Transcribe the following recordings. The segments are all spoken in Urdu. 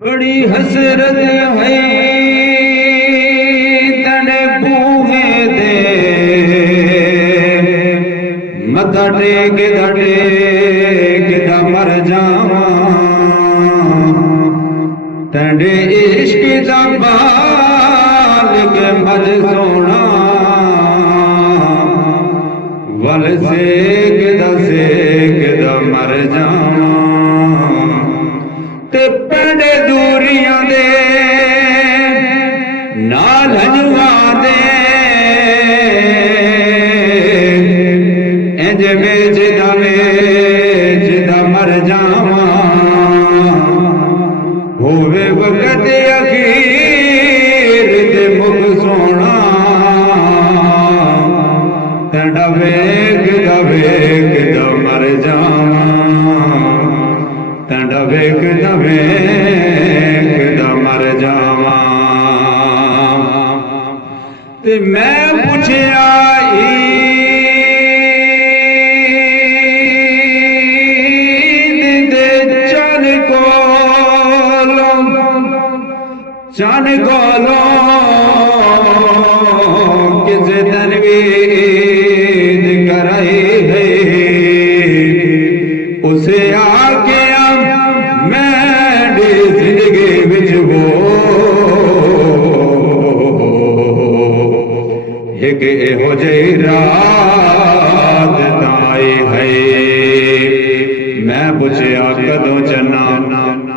بڑی حسرت ہے تنے بوہے دے متھا ٹیک دا مر جاواں تنڈے عشق دا بال کے مجھ سونا ول سیک دا مر جاواں تے پڑے دوریاں دے نال ہجواں دے انج ویچ دا مر جاواں ہووے وقت اخیر تے مکھ سونا تڑا ویکھ دا مر جاواں تڑا ویکھ دا مر جاواں تے میں پوچھیا چان کولو کس تنوید کرائی ہے اسے آکیا میری زندگی بچ وہ ایک ہو جائی رات تائی ہے میں پوچھیا کدوں چنا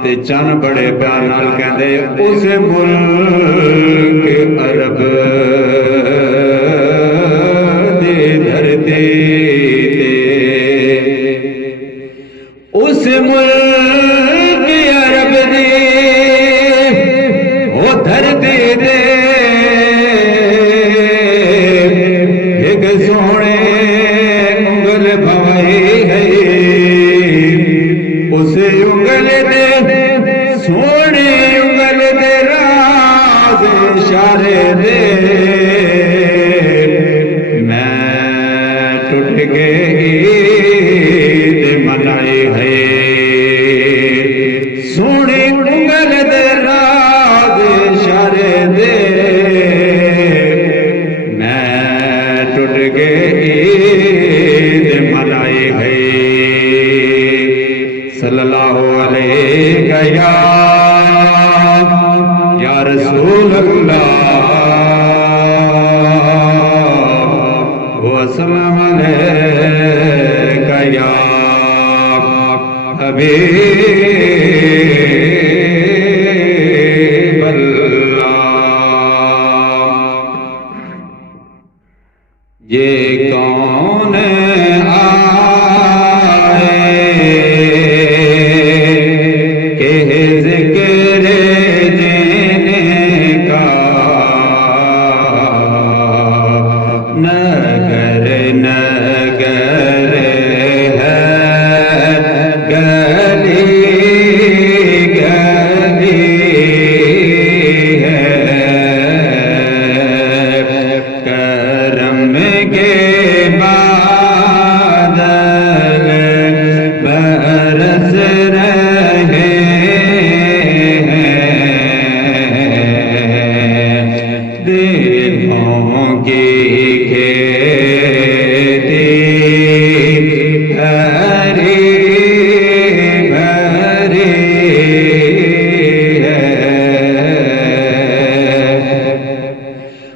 تے چن بڑے پیار نال کہندے اس ملک عرب دی دھرتی تے اس ملک عرب دی او دھرتی تے ایک سونے انگل بھوائی ہے اس انگل دے سونے انگل دے راز اشارے دے میں ٹوٹ گئی تے منائی ہے سونے انگل دے راز اشارے دے میں ٹوٹ گئی تے منائی ہے صلی اللہ علیہ یا رسول اللہ وسلم علیکہ یا حبیب اللہ یہ کون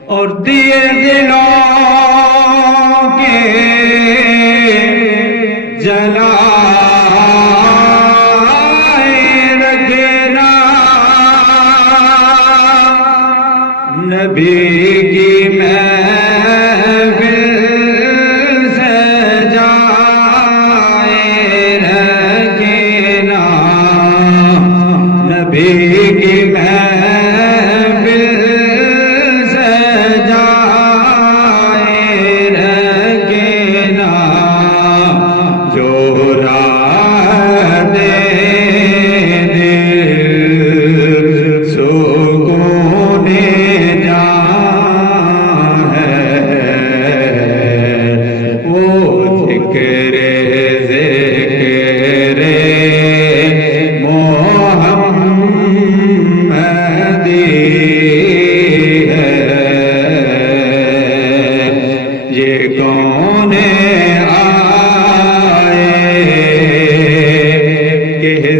اور دیے دلوں کے جلائے رکھنا نبی کی محفل سجائے رکھنا نبی کی محفل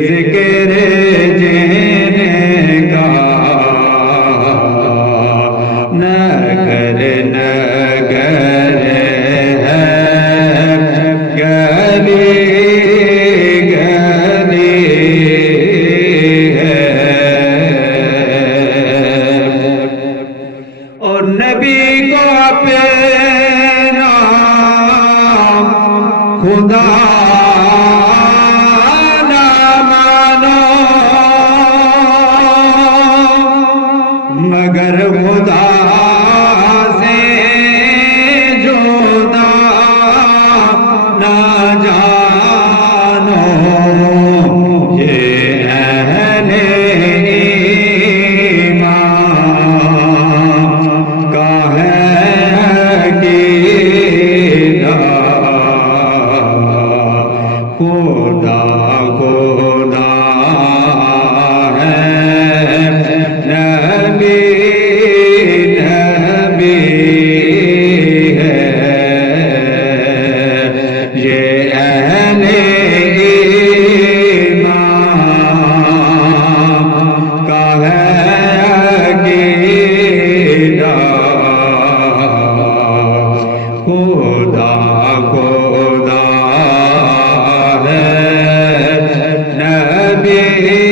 ذکر جن کا نگر نگر ہے گلی گلی ہے اور نبی کو اپنا خدا نہ مانو مگر خدا سے جدا نہ جانو یہ اہل ایمان کا ہے عقیدہ خدا خدا ہے نبی نبی ہے یہ اہل ایمان کا ہے عقیدہ خدا خدا ہے نبی